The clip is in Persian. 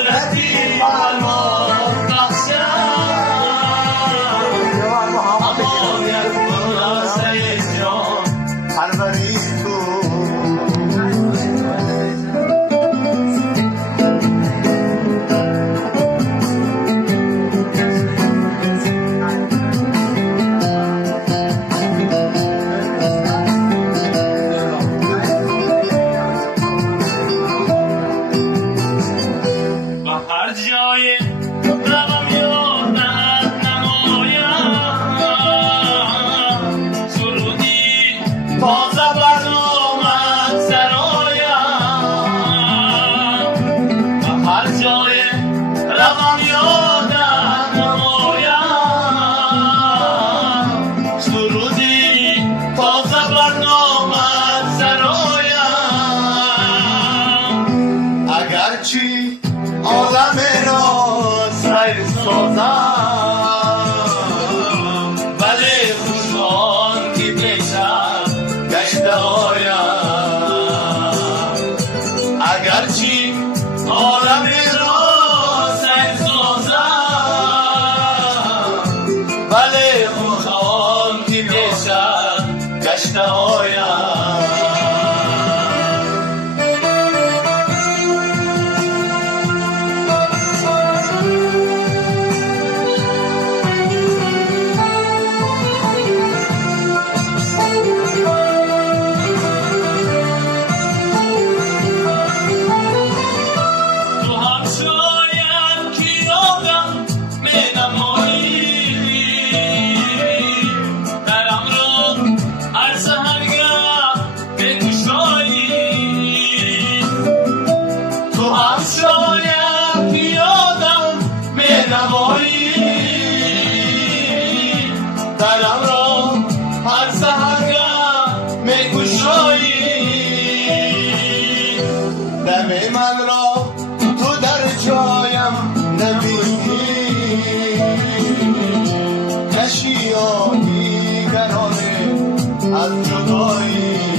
قدرتی فرمان بخشم امانیت مناسه جان پروری تو اگرچی عالم را سیر سازم ولی خوشان که پیشم گشته آیم اگرچی عالم را سیر سازم ولی خوشان که پیشم گشته آیم درم را هر سحرگه می گشایی دم من را تو در جایم نبینی کشی آبی گرانه از جدایی